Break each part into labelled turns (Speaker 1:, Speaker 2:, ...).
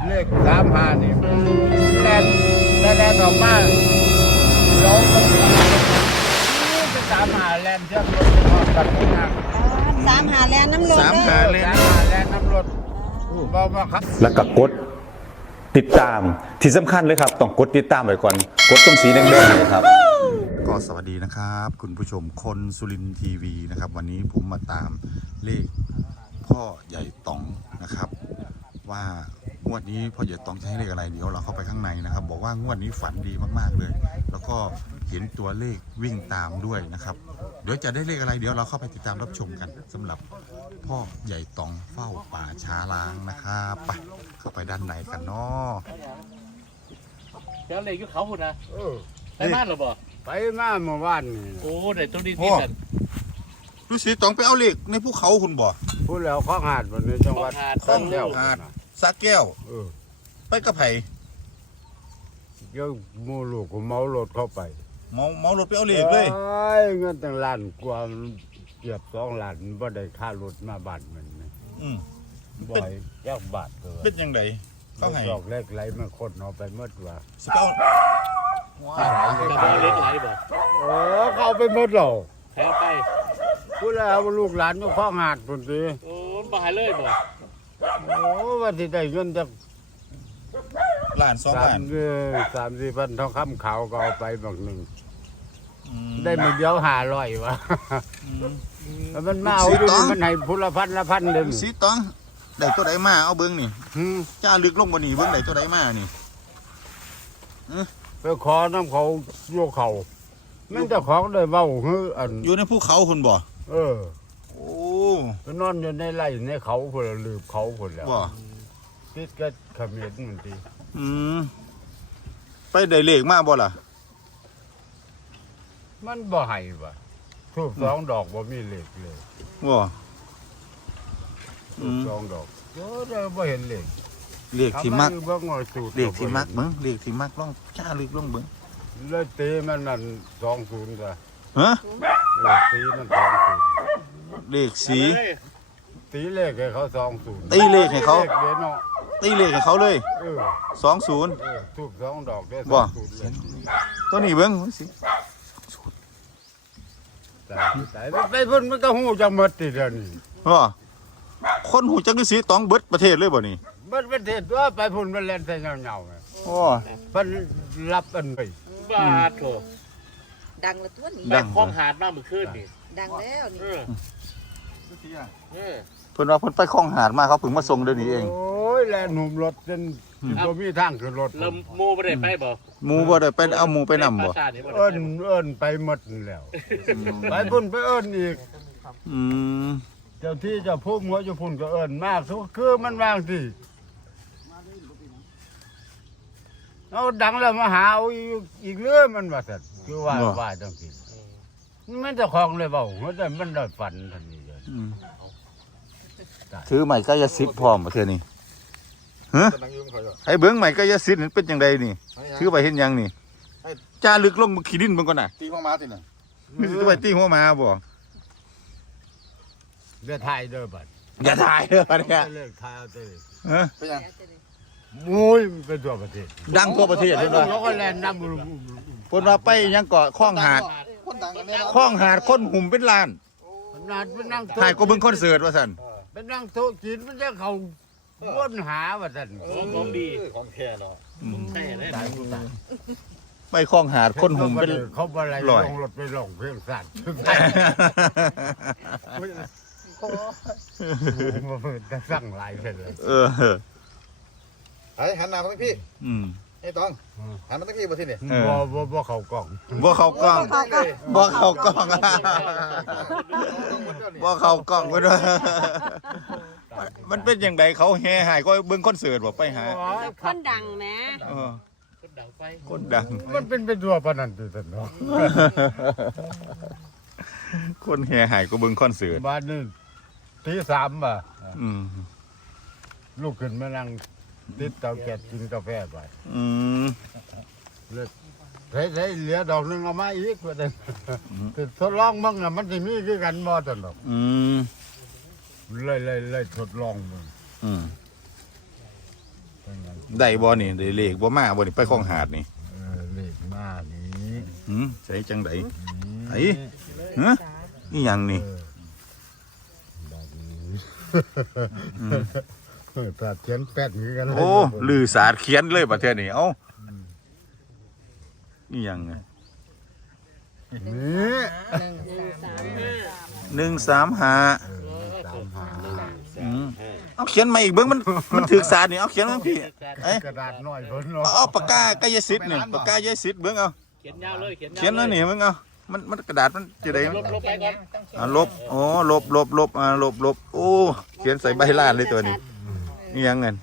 Speaker 1: เลข35นี่แลนออกมาเดี๋ยวมันจะ35แลนเชื่อมรถไปพร้อมกันทุกทาง
Speaker 2: 35แลนน้ำรถ
Speaker 1: 35แลนน้ำรถบ่ครับ
Speaker 3: แล้วก็กดติดตามที่สำคัญเลยครับต้องกดติดตามไว้ก่อนกดตรงสีแดงๆเลยครับก็สวัสดีนะครับคุณผู้ชมคนสุรินทร์ทีวีนะครับวันนี้ผมมาตามเลขพ่อใหญ่ต๋องนะครับว่างวดนี้พ่อใหญ่ต๋องจะให้เลขอะไรเดี๋ยวเราเข้าไปข้างในนะครับบอกว่างวดนี้ฝันดีมากๆเลยแล้วก็เห็นตัวเลขวิ่งตามด้วยนะครับเดี๋ยวจะได้เลขอะไรเดี๋ยวเราเข้าไปติดตามรับชมกันสำหรับพ่อใหญ่ต๋องเฝ้าป่าช้าล้างนะครับไปเข้าไปด้านในกันเนาะ
Speaker 4: เดี๋ยวเลยยุเขาหุ่นนะ
Speaker 1: ไป
Speaker 4: ไปบ้านหรอบ่
Speaker 1: มาเมื่อวานนี่
Speaker 4: โอ้เดี๋ยวตัวนี้ที่กัน
Speaker 3: ฤาษีต๋องไปเอาเลขในภูเขาคุณบ่
Speaker 1: พูดแล้วข้อหาดวันนี้จังหวัด
Speaker 3: ข้อง
Speaker 1: แก้ว
Speaker 3: หาดสระแก้วไปกระไผ่
Speaker 1: เดี๋ยวหมู่ลูกผมเมารถเข้าไป
Speaker 3: เมารถไปเอาเลขเลย
Speaker 1: เงินตั้งล้านกว่าเกือบ2 ล้านบ่ได้ค่ารถมาบ้านมันนี่
Speaker 3: อืม
Speaker 1: บ่อยยากบาทเถอะ
Speaker 3: เป็นยังไงเขาให้
Speaker 1: ดอกเล็กไหลมาคนเอาไปหมดว่า
Speaker 3: สิเอาว้าว
Speaker 4: กระเป๋าเล็กไหลบ่
Speaker 1: เขาเอาไปหมดแล้ว
Speaker 4: แพ้ไป
Speaker 1: พูดแล้วลูกหลานอยู่ข้อหาดพุ่นสิ
Speaker 4: โอ้บายเลยบ่
Speaker 1: ว่าสิได้เงินจาก
Speaker 3: ล้าน2 ล้าน
Speaker 1: 3-4 พันทองคำขาวก็เอาไปบักหนึ่ง
Speaker 3: อืม
Speaker 1: ได้มาเดียว500วะ
Speaker 3: อืม
Speaker 1: แล้วมันมาเอาอยู่นี่มันให้พุละพันละพันเดิม
Speaker 3: ฤาษีต๋องได้ตัวใดมาเอาเบิ่งนี่
Speaker 1: หืม
Speaker 3: จ้าลึกลงบ่นี่เบิ่งได้ตัวใดมานี่
Speaker 1: ไปขอน้ำเขาโยกเขามันเจะของได้เว้าฮืออัน
Speaker 3: อยู่ในภูเขาคุณบ่
Speaker 1: เออ
Speaker 3: โอ้
Speaker 1: ไปนอนอยู่ในไร่ในเขาพุ่นละลืบเขาพุ่นแล้ว
Speaker 3: บ่
Speaker 1: ติดกับเขมรมันติ
Speaker 3: อืมไปได้เลขมาบ่ล่ะ
Speaker 1: มันบ่ให้ว่ะทูบ2 ดอกบ่มีเลขเลย
Speaker 3: บ่
Speaker 1: ทูบ2 ดอกเดี๋ยวเราบ่เห็นเลข
Speaker 3: เลขที่มัก
Speaker 1: ทำไเบิ่งว่าสูตร
Speaker 3: เลขที่มักเบิ่งเลขที่มักลองจ้าลึกลงเบิ่ง
Speaker 1: เลยตีมันนั่น20ซะ
Speaker 3: ฮะ
Speaker 1: ตีมัน20
Speaker 3: เลขสี
Speaker 1: ตีเลขให้เขา20
Speaker 3: ตีเลขให้เขา
Speaker 1: เลขเด้เนาะ
Speaker 3: ตีเลขให้เขาเลย
Speaker 1: เออ
Speaker 3: 20
Speaker 1: ทูบ2 ดอกได้
Speaker 3: บ่
Speaker 1: 20เลย
Speaker 3: ตัวนี้เบิ่งสิ
Speaker 1: ตายไปเพิ่นมันก็ฮู้จักหมดติเดี๋ยวนี้
Speaker 3: บ่คนหูจักฤาษีต๋องเบิดประเทศเลยบ่นี่
Speaker 1: เบิดประเทศตัวไปพุ่นมันเล่นใส่เหงาๆแม่
Speaker 3: โอ้
Speaker 1: เพิ่นรับอันไป
Speaker 4: บาทโถ
Speaker 2: ดังละตัวนี้
Speaker 4: ไปคล้องหาดมาเมื่อคืนนี่
Speaker 2: ดังแล้วนี่
Speaker 4: เออเออ
Speaker 3: เพิ่นว่าเพิ่นไปคลองหาดมาเขาเพิ่งมาส่งเดี๋ยวนี้เอง
Speaker 1: โอ้ยแลหนุ่มรถจนบ่มีทางขึ้นรถ
Speaker 4: แล้วโมบ่ได้ไปบ่
Speaker 3: หมูบ่ได้ไปเอาหมูไปนำบ่
Speaker 4: ปราสาทนี่บ่ได้
Speaker 1: เอิ้น
Speaker 4: ไปบ่
Speaker 1: เอิ้นไปหมดนั่นแล้วไปพุ่นไปเอิ้นอีก
Speaker 3: อืม
Speaker 1: เจ้าที่เจ้าภูมิหัวเจ้าพุ่นก็เอิ้นมากสุคือมันวางที่เอาดังแล้วมาหาเอาอีกเรื่องมันว่าซั่นคือว่าจังซี่มันเจ้าของเลยเว้าแต่มันได้ฝันทันทีเลย
Speaker 3: อืมถือไม้กายสิทธิ์พร้อมบ่เทื่อนี้ฮะให้เบิ่งไม้กายสิทธิ์นี่เป็นจังไดนี่ถือไปเห็นหยังนี่จ้าลึกลงขี้ดินเบิ่งก่อนน่ะ
Speaker 5: ตีเข้ามาสิน่ะ
Speaker 3: มีสิไปตีหัวหมาบ่
Speaker 1: เรือไทยเด้อบัด
Speaker 3: อย่าถ่ายเด้อเนี่ย
Speaker 1: เลิกไทยเอาเด้อ
Speaker 3: ฮะ
Speaker 5: เป็นยัง
Speaker 1: มุ้ยมันเป็นตัวประเทศ
Speaker 3: ดังทั่วประเทศ
Speaker 1: ไอ้
Speaker 3: เพิ่น
Speaker 1: พว
Speaker 3: ว่าก
Speaker 1: เขาก็แล่นน้ำบุรุ
Speaker 3: เพิ่นว่าไปหยังเกาะคลองหาด
Speaker 5: คนดังกันแน่
Speaker 3: คลองหาดคนหุ่มเป็นล้าน
Speaker 1: ขนาดเป็นนั่งโต๊ะ
Speaker 3: ถ่ายก็เบิ่งคอนเสิร์ตว่าซั่น
Speaker 1: เป็นนั่งโต๊ะจีนมันจะเขาวนหาว่าท่าน
Speaker 4: ของดี
Speaker 5: ของแท้เนาะ
Speaker 4: ใช่เลย
Speaker 1: ตายกูตาย
Speaker 3: ไปคลองหาดคนหุ่มเป็น
Speaker 1: เขาบ่อะไร
Speaker 3: ร้อย
Speaker 1: ลงรถไปลงเพียงสัตว์มันจะสั่งหลายเลย
Speaker 3: เออ
Speaker 5: ไอ้หันหน้ามาทางพี่
Speaker 3: อืม
Speaker 5: ไอ้ตองหันมาทางพี่บ่ที่นี่
Speaker 3: เออ
Speaker 1: บ่เขากล่อง
Speaker 3: บ่เข้ากล้องบ่เข้ากล้องบ่เข้ากล้องก็ด้วยมันเป็นจังไดเขาแห่หายก็เบิ่งคอนเสิร์ตบ่ไปหา
Speaker 2: คนดังแหม
Speaker 3: เออ
Speaker 4: คนดังไป
Speaker 3: คนดัง
Speaker 1: มันเป็นตัวปานนั้นติท่านเนาะ
Speaker 3: คนแห่หายก็เบิ่งคอนเสิร์ต
Speaker 1: บ้านนี่ตี3บ่ะ
Speaker 3: อืม
Speaker 1: ลูกขึ้นมานั่งติดเตาแก๊สกินกาแฟไป
Speaker 3: อืม
Speaker 1: ใส่เหลือดอกหนึงเอามาอีกว่าแต่คือทดลองบ้างน่ะมันสิมีคือกันบ่ซั่นดอก
Speaker 3: อืม
Speaker 1: เลยทดลองมึง
Speaker 3: อืม
Speaker 1: เป็น
Speaker 3: ได้บ่นี่ได้เลขบ่มาบ่นี่ไปคลองหาดนี่
Speaker 1: เลขมานี้
Speaker 3: ใส่จังไดไอ้ฮะนี่หยังนี่
Speaker 1: ตัดเขียนแปดเหมือนกัน
Speaker 3: โอ้ลือสาดเขียนเลยประเทศนี้เอ้านี่หยังไง
Speaker 1: นี่
Speaker 3: 135 เอาเขียนมาอีกเบิ่งมันถือสาดนี่เอาเขียนมาพี่เอ้ย
Speaker 1: กระดาษน้อยเพิ่น
Speaker 3: เอาปากกากายสิทธิ์นี่ปากกายสิทธิ์เบิ่งเอา
Speaker 4: เขียนยาวเลยเขียนยาว
Speaker 3: เขียนแล้วนี่เบิ่งเอามันกระดาษมันจะได้
Speaker 4: ลบไปก่อน
Speaker 3: ลบโอ้ลบลบโอ้เขียนใส่ใบลานเลยตัวนี้นี่ยังเงิน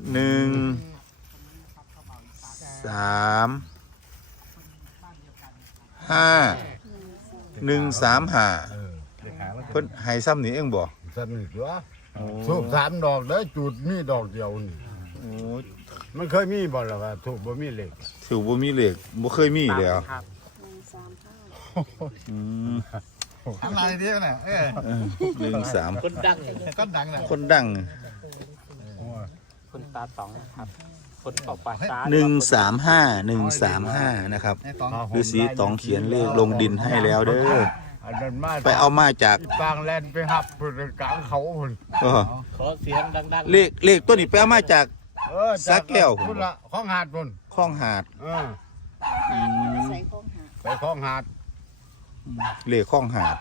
Speaker 3: 1 3 5 135เพิ่นให้ซ้ำนี่เองบ่
Speaker 1: สนิทวะทูบ3 ดอกแล้วจุดมีดอกเดียวนี่
Speaker 3: โอ้
Speaker 1: มันเคยมีบ่ล่ะว่าทูบบ่มีเลข
Speaker 3: ถือบ่มีเลขบ่เคยมีแล้วอืม
Speaker 5: ทำลายทีน่ะ
Speaker 3: 13
Speaker 4: คนดัง
Speaker 5: ก็ดังน่ะ
Speaker 3: คนดัง
Speaker 4: คนตาต๋องครับคนออกปากตา
Speaker 3: 135นะครับ
Speaker 5: ไอ้ตอง
Speaker 3: ฤาษีตองเขียนเลขลงดินให้แล้วเด้อ
Speaker 1: อันนั้นมา
Speaker 3: ไปเอามาจาก
Speaker 1: ปางแลนไปหับเพิ่นกลางเขาพุ่น
Speaker 4: ขอเสียงดัง
Speaker 3: เลขตัวนี้ไปเอามาจาก สักแก้ว
Speaker 1: พุ่นละของหาดพุ่น
Speaker 3: คลองหาด
Speaker 2: ใส่ข้องหา
Speaker 1: ไปของหาด
Speaker 3: เลขคลองหาด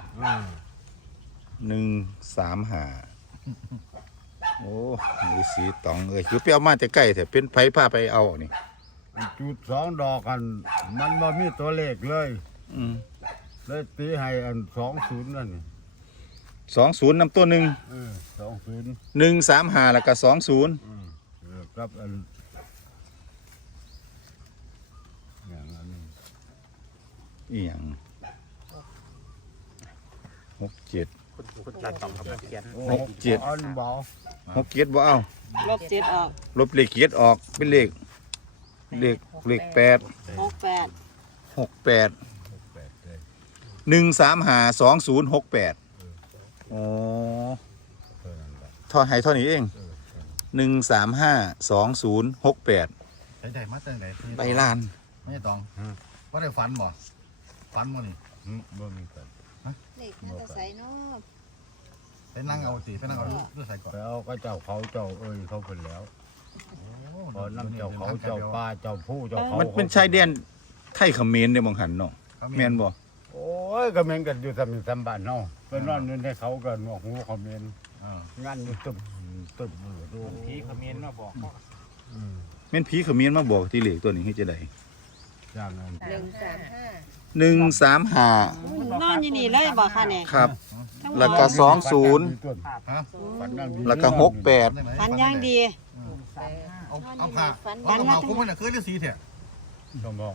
Speaker 3: 135โอ้ฤาษีตองเอ้ยคือไปเอามาแต่ใกล้แต่เป็นไผพาไปเอานี่
Speaker 1: จุด2 ดอกกัน มันบ่มีตัวเลขเลย
Speaker 3: อืม
Speaker 1: เลยตีให้อัน20นั่นนี่
Speaker 3: 20นำตัวหนึ่ง
Speaker 1: 20
Speaker 3: 135แล้วก็20
Speaker 1: ครับอันอย่างนั้น
Speaker 3: อีหยัง67
Speaker 4: ๆคนตาต๋องครับเขียน
Speaker 3: 67
Speaker 1: อันบ่
Speaker 3: 67บ่เอา
Speaker 2: ลบ7ออก
Speaker 3: ลบเลขเกียรติออกเป็นเลข8
Speaker 2: 68
Speaker 3: 1352068อ๋อทอให้เท่านี้เอง1352068
Speaker 5: ใหญ่มาตั้งไหน
Speaker 3: ใบลาน
Speaker 5: ไม่ใช่ตองว่าได้ฝันบ่ฝันบ่นี่
Speaker 1: บ่มีกัน
Speaker 2: เลขน่าจะใส่เนาะ
Speaker 5: ไปนั่งเอาสิไปนั่งเอาด้วยใส่ก่อน
Speaker 1: ไปเอาก็เจ้าเขาเจ้าเอ้ยเขาเป็นแล้วพอนั่งเจ้าเขาเจ้าป้าเจ้าผู้เจ้าเขา
Speaker 3: มันเป็นชายแดนไทยเขมรเนี่ยมองหันเนาะแม่นบ่
Speaker 1: โอ้ยก็เหมือนกันอยู่สำบ้านเนาะไปนอนอยู่ในเขากันหนวกหูเขาเมนงานอยู่ตึบดู
Speaker 4: พี่คอมเมนต์มาบอก
Speaker 3: แม่นผีเขมรมาบอกที่เลขตัวนี้เฮ็ดจังได๋
Speaker 1: อย่างนั้น
Speaker 3: 135
Speaker 2: นอนอยู่นี่เลยบ่ค่ะเนี่ย
Speaker 3: ครับ แล้วก็20
Speaker 1: ฝันนั่งดี
Speaker 3: แล้วก็68
Speaker 2: ฝันอย่างดี
Speaker 5: เอาผ้าเอาคุ้มมันน่ะเคยเรื่องสีเถอะ
Speaker 1: ต้องมอง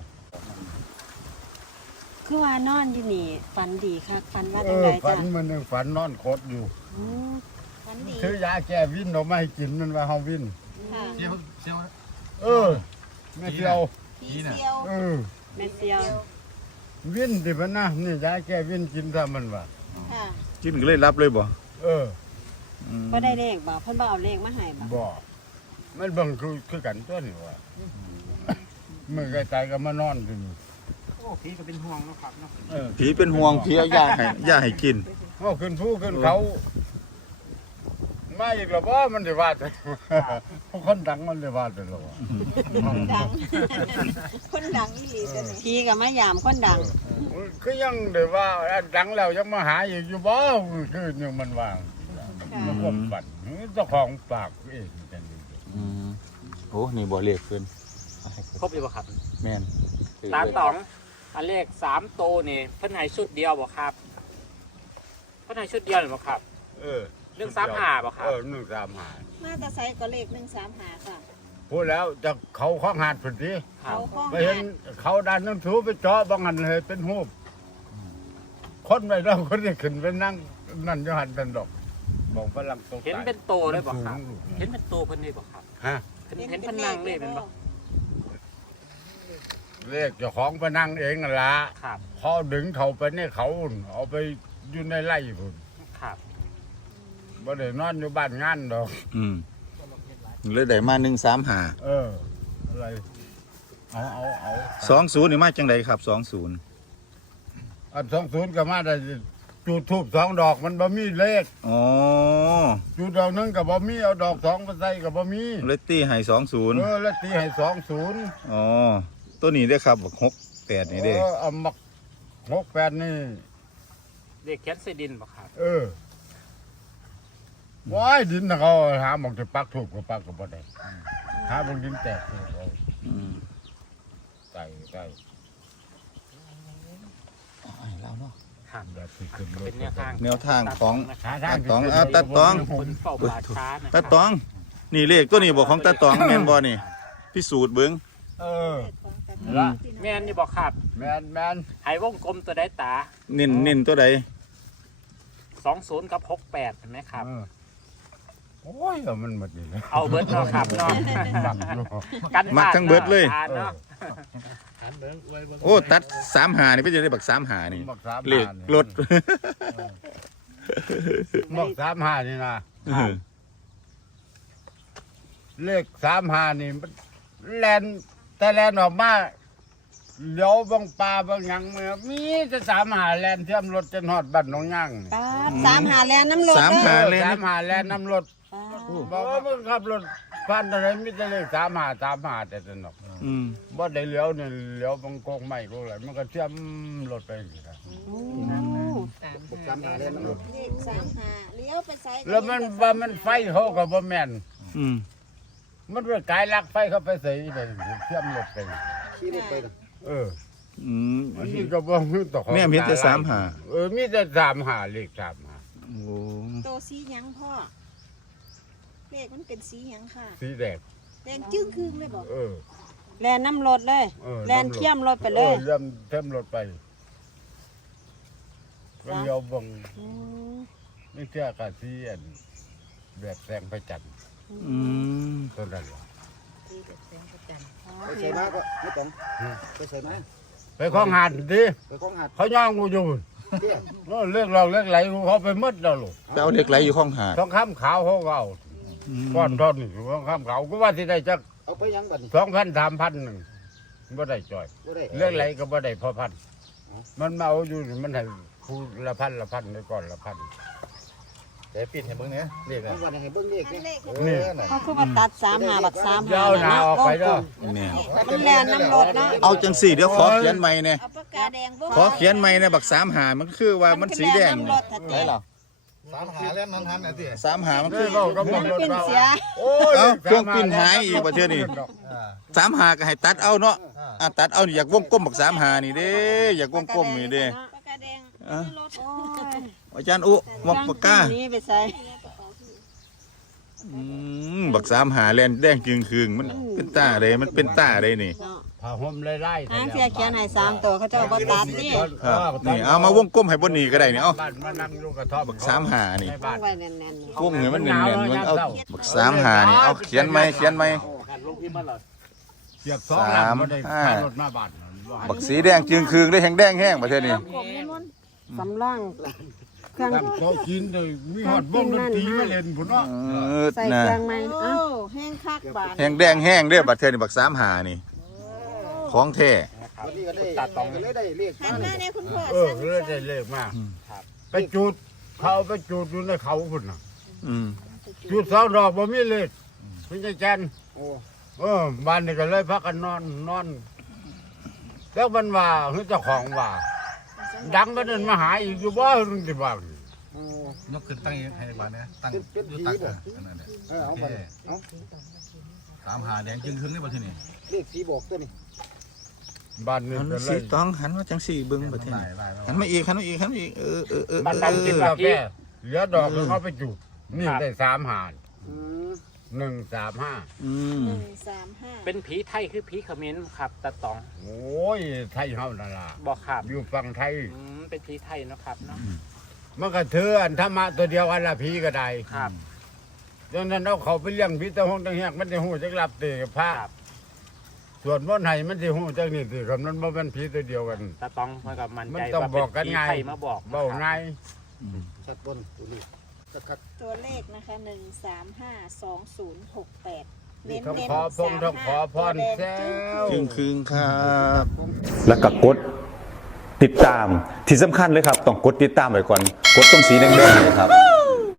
Speaker 2: คือว่านอนอยู่นี่ฝันดีค่ะฝันว่า
Speaker 1: เอ
Speaker 2: จัง
Speaker 1: อ
Speaker 2: ได
Speaker 1: ฝั
Speaker 2: จ้ะ
Speaker 1: นมันยังฝันนอนคดอยู่
Speaker 2: ฝันดี
Speaker 1: ซื้อยาแก้วินเราไม่ให้กินมันว่าเฮาวิน
Speaker 2: ค่ะ
Speaker 5: เชี่ยวเชี่ยว
Speaker 1: เออแม่เดียว
Speaker 2: พี่เซียว
Speaker 1: เออ
Speaker 2: แม่เซียว
Speaker 1: วินดิมันนะนี่ยาแก้วินกินซะมันว่า
Speaker 2: ค่ะ
Speaker 3: กินก็เลยรับเลยบ่
Speaker 1: เออ
Speaker 2: บ่ได้เลขบ่เพิ่นบ่เอาเลขมาให้บ่
Speaker 1: บ่มันเบิ่งคือกันตัวนี่ว่ามือไกลๆก็มานอนอยู่นี่
Speaker 4: โอ้พี่ก็เป็นห่วงนะครับเนาะ
Speaker 1: เออ
Speaker 3: ผีเป็นห่วงผีเอายาให้กิน
Speaker 1: เอาขึ้นภูขึ้นเขามาอีกแล้วบ่มันได้ว่าแต่ คนดังมันได้ว่าแต่แล้วว่า
Speaker 2: คนดัง คนดังอีหลีตัวนี้พี่ก็มายามคนดัง
Speaker 1: คือยังได้ว่าดังแล้วยังมาหาอีกอยู่บ่คือยังมันว่าง
Speaker 2: ค่ะ
Speaker 1: มันก็ปั่นเจ้าของปากเองจังนี้
Speaker 3: โอ้นี่บ่เลขเพิ่น
Speaker 4: ครบอยู่บ่ครับ
Speaker 3: แม่น
Speaker 4: ตาต๋องอันเลข3โตวนี่เพิ่นให้ชุดเดียวบ่ครับเพิ่นให้ชุดเดียวเลยบ่ครับ
Speaker 1: เออ
Speaker 4: เรื่อง35บ่ครับ
Speaker 1: 135
Speaker 2: มาแต่ไสก็เลข135ค่ะ
Speaker 1: พูดแล้วจะเขาข้องหาดพุ่นติ
Speaker 4: ครับ
Speaker 2: เขาข้อง
Speaker 1: ไปเห็นเขาดันน้ำถูไปเจาะบางอันเลยเป็นหูบคนไปแล้วคนนี้ขึ้นไปนั่งนั่นอยู่หันเป็นดอกบอกฝรั่งตก
Speaker 4: เห็น
Speaker 1: ใจ
Speaker 4: เป็นโตเลยบ่ครับ
Speaker 1: สูง
Speaker 4: เห็นเป็นโตเพิ่นนี่บ่ครับ
Speaker 1: ฮะ
Speaker 4: เห็นเพิ่นนั่งเลยเป็นบ่
Speaker 1: เลขเจ้าของไปนั่งเองนั่นละ
Speaker 4: ครับ
Speaker 1: พอดึงเขาไปในเขาพุ่นเอาไปอยู่ในไร่พุ่น
Speaker 4: ครับ
Speaker 1: บ่ได้นอนอยู่บ้านงานดอก
Speaker 3: อืมเลยได้มา135
Speaker 1: อะไรเอา
Speaker 3: 20นี่มาจังไดครับ20
Speaker 1: อัน20ก็มาได้จุดทูบ2 ดอกมันบ่มีเลข
Speaker 3: อ๋อ
Speaker 1: จุดดอกนึงก็บ่มีเอาดอก2ไปใส่ก็บ่มี
Speaker 3: เลยตีให้20
Speaker 1: แล้วตีให้20
Speaker 3: อ๋อตัวนี้เด้อครับบัก68นี่เด้
Speaker 1: เอามัก68นี่
Speaker 4: เด็กเขียนใส่ดินบ่ครับ
Speaker 1: ว้ายดินน่ะเขาหาหมองจะปักทูบก็ปักก็บ่ได้หาบางดินแตกทูบเอา
Speaker 3: อืม
Speaker 1: ใส่
Speaker 3: แล้วเนาะ
Speaker 4: ครับ
Speaker 1: แบบที่ขึ้นรถ
Speaker 4: เป็นแนวทาง
Speaker 3: แนวทางของ
Speaker 1: หา
Speaker 3: ตา
Speaker 1: ทาง
Speaker 3: ตองตาตอง
Speaker 4: คนเฝ้าป่าช้านะ
Speaker 3: ตาตองนี่เลขตัวนี้บอกของตาตองแม่นบ่นี่พิสูจน์เบิ่ง
Speaker 4: แม่นนี่บ่ครับ
Speaker 1: แมน
Speaker 4: ให้วงกลมตัวใดตา
Speaker 3: เน้นตัวใด
Speaker 4: 20กับ68เห็นไหมครับ
Speaker 1: โอ้ยมันหมดนี่เลย
Speaker 4: เอาเบิดเนาะครับเนาะ
Speaker 1: บักอยู่
Speaker 4: กัน
Speaker 3: มักทั้งเบิดเลย
Speaker 4: ตาเนาะ
Speaker 3: โอ้ตัด35นี่เป็นจังได๋บัก35นี่
Speaker 1: บัก35
Speaker 3: เลขรถ
Speaker 1: บัก35นี่นะเลข35นี่มันแลนแต่แลนออกมาเดี๋ยวบางปลาบางหยังมีแต่35แลนเทียมรถจนฮอดบ้านหนองย่าง
Speaker 2: ป้าด35แลนน้ำรถ
Speaker 3: 35 เลยนะ
Speaker 1: 35แลนน้ำรถบอกว่ามึงขับรถผ่านอะไรมีแต่เลข35แต่สนุก
Speaker 3: อืม
Speaker 1: บ่ได้เลี้ยวเนี่ยเลี้ยวบางโกงไม่ก็อะไรมันก็เทียมรถไปสิครับ
Speaker 5: 35เล่นรถ
Speaker 2: เลข35เลี้ยวไปใส่
Speaker 1: แล้วมันว่ามันไฟเขาก็บ่แม่น
Speaker 3: อืม
Speaker 1: มันไปกายลักไฟเข้าไปใส่ไปเทียมรถไป
Speaker 5: ขี่รถไป
Speaker 3: อืม
Speaker 1: อันนี้ก็บ่ฮู้ตก
Speaker 3: แม่เห็นแต่35
Speaker 1: มีแต่35เลข35
Speaker 3: โอ้
Speaker 2: โตสีหยังพ่อเลขมันเป็นสีหยังค่ะ
Speaker 1: สีแดง
Speaker 2: แดงจึ้งครึ่งเลยบอก
Speaker 1: เออ
Speaker 2: แลนน้ำรถเลย แลนเทียมรถไปเลย
Speaker 1: เริ่มเทียมรถไปก็เลี้ยวบัง
Speaker 2: อืม
Speaker 1: นี่เที่ยกะสีอันแบบแสงพระจันทร์
Speaker 3: อืม
Speaker 1: ตัวนั้นล่ะ
Speaker 5: ไปใส่มาก็ไม่ต้องไปใส่มา
Speaker 1: ไปของหาดดิ
Speaker 5: ไปของหัด
Speaker 1: เขาย่องกูอยู่
Speaker 5: เตี้ย
Speaker 1: เลือกหลอกเลือกไหลกูเขาไปหมดแล้วลูก
Speaker 3: ไปเอาเหล็กไหลอยู่ข้องหาด
Speaker 1: ทองคำขาวเขาก็เอา
Speaker 3: ม
Speaker 1: ก้อนทอนนี่ทองคำขาวก็ว่าที่ได้จัก
Speaker 5: เอาไปยังบัดนี้
Speaker 1: 2,000 3,000นึงบ่ได้จ่อย
Speaker 5: บ่ได้
Speaker 1: เลือกไหลก็บ่ได้พอพันมันมาเอาอยู่นี่มันให้คูละพันในก้อนละพัน
Speaker 3: แต่ปิดให้เบิ่งเนี่ยเลข
Speaker 5: เอาวันให้เบิ่งเลข
Speaker 2: อันเลข
Speaker 1: นี่
Speaker 2: เขาคือมาตัด35บัก35
Speaker 1: ยาวหนาออกไปเด้อ
Speaker 3: เนี่ย
Speaker 2: มันแลนน้ำรถเนาะ
Speaker 3: เอาจังสี่เดี๋ยวขอเขียนใหม่เนี่ย
Speaker 2: เอาปากกาแดงบ่
Speaker 3: ขอเขียนใหม่เนี่ยบัก35มันคือว่ามันสีแดง
Speaker 2: มันคือแลนน้ำรถถ้าเจ๊
Speaker 3: ได้เหรอ
Speaker 5: 35เล่นนั้นทันน่ะเตี้ย
Speaker 3: 35มัน
Speaker 1: คื
Speaker 3: คือ อ
Speaker 1: เราก็บ่รถ
Speaker 2: เป็น
Speaker 1: เรา
Speaker 2: เสีย
Speaker 1: โอ้ย
Speaker 3: เอ้าเครื่องปิ้นหายอีกประเทศนี้ 35ก็ให้ตัดเอาเนาะตัดเอาอยากวงกลมบัก35นี่เด้อยากวงกลมนี่เด้
Speaker 2: ปากกาแดงรถโอ้ย
Speaker 3: อาจารย์อุวงปากกา
Speaker 2: นี้ไปใส่
Speaker 3: บัก35แลนแดงคืงมันเป็นตาเลยมันเป็นตาเลยนี่
Speaker 1: ผ้าห่มไล่ๆ
Speaker 2: ทางเสียเขียนให้3ตัวเขาเจ้าบ่ตัดนี่
Speaker 3: ครับนี่เอามาวงกลมให้บนนี้ก็ได้นี่เอา
Speaker 1: บ้านมานั่งอยู่กระท่อม
Speaker 3: บัก35นี่
Speaker 1: ใน
Speaker 2: ต้
Speaker 1: บ้า
Speaker 2: อน งไว้แน่นๆ
Speaker 3: วงให้มันแน่นๆมันเอาบัก35นี่เอาเขียนไหม
Speaker 1: เสียบ2ลำบ่ได้พารถมาบ้าน
Speaker 3: บักสีแดงจึงคืงได้แห้งแดงแห้งประเทศนี้
Speaker 2: สำลังเครื่อง
Speaker 1: ตั้งโต๊ะกินเลยมีฮอดวงดนตรีมาเล่นพุ่นเนาะ
Speaker 2: ใส่
Speaker 3: นะ
Speaker 2: เครื่องไหมอ้าวแห้งคักบาด
Speaker 3: แห้งแดงแห้งเด้อบัดเทศนี่บัก35นี่ของแท้
Speaker 5: วันนี้ก็ได้ก็เลยได้เลข
Speaker 2: หันมาเนี่ยคุณพ่อ
Speaker 1: เลยได้เลขมากไปจุดเขาไปจุดอยู่ในเขาพุ่นน่ะ
Speaker 3: อืม
Speaker 1: จุด2 ดอกบ่มีเลขพี่ใจแจน
Speaker 5: โอ้
Speaker 1: บ้านนี่ก็เลยพักกันนอนแล้วมันว่าคือเจ้าของว่า ดังก็เดินมาหาอีกอยู่บ่ถึงสิบ้าน
Speaker 5: โอ้
Speaker 6: ยกขึ้นตั้งให้บาดเนี่ยตั้ง
Speaker 5: เป็น
Speaker 6: อยู่
Speaker 5: ผี
Speaker 6: ตัก
Speaker 5: บ่
Speaker 6: อันนั้นเนี่ย
Speaker 5: เอาบัดเอา
Speaker 6: 35แดงจึงครึ่งนี่บ่ที่นี่
Speaker 5: เลขสีบอกตัวนี้
Speaker 1: บ้านนี่
Speaker 3: มัน
Speaker 1: ก็เล
Speaker 3: สี
Speaker 1: ย
Speaker 3: ต้องหันมาจังสี่เบิ่งประเทศนี้หันมาอีก
Speaker 1: บ้านนั่งกินกาแฟเหลือดอกแล้วเขาไปจุดนี่ได้3 หา
Speaker 5: อืม
Speaker 1: 135
Speaker 3: อืม
Speaker 2: 135
Speaker 4: เป็นผีไทยคือผีเขมรครับตาตอง
Speaker 1: โอ้ยไทยเฮานั่นล่ะ
Speaker 4: บอกครับ
Speaker 1: อยู่ฝั่งไทย
Speaker 4: เป็นผีไทยเนาะครับเนาะ
Speaker 1: มันก็ถืออันธรรมะตัวเดียวกันละผีก็ได้
Speaker 4: ครับ
Speaker 1: ดังนั้นเอาเขาไปเลี้ยงผีตะหงตะเฮียกมันสิฮู้จักรับตีกับพระ
Speaker 4: ครับ
Speaker 1: ส่วนบ่ไหนมันสิฮู้จักนี่สิคำนั้นบ่แม่นผีตัวเดียวกัน
Speaker 4: ตาตองมันกับมัน
Speaker 1: มัน
Speaker 4: ใจ
Speaker 1: ต้อง
Speaker 4: ว่า
Speaker 1: บอกกั
Speaker 4: เป็น นผี
Speaker 1: ไง
Speaker 4: ไทยมาบอก
Speaker 1: เว้าง่าย
Speaker 5: ชัดบนตัวนี้
Speaker 2: ตัวเลขนะคะ1352068เน้น
Speaker 1: ต้อง
Speaker 2: เน้น
Speaker 1: ขอพงต้องขอพรแซว
Speaker 3: ครึ่งครับแล้วก็กดติดตามที่สำคัญเลยครับต้องกดติดตามไว้ก่อนกดตรงสีแดงๆเลยครับ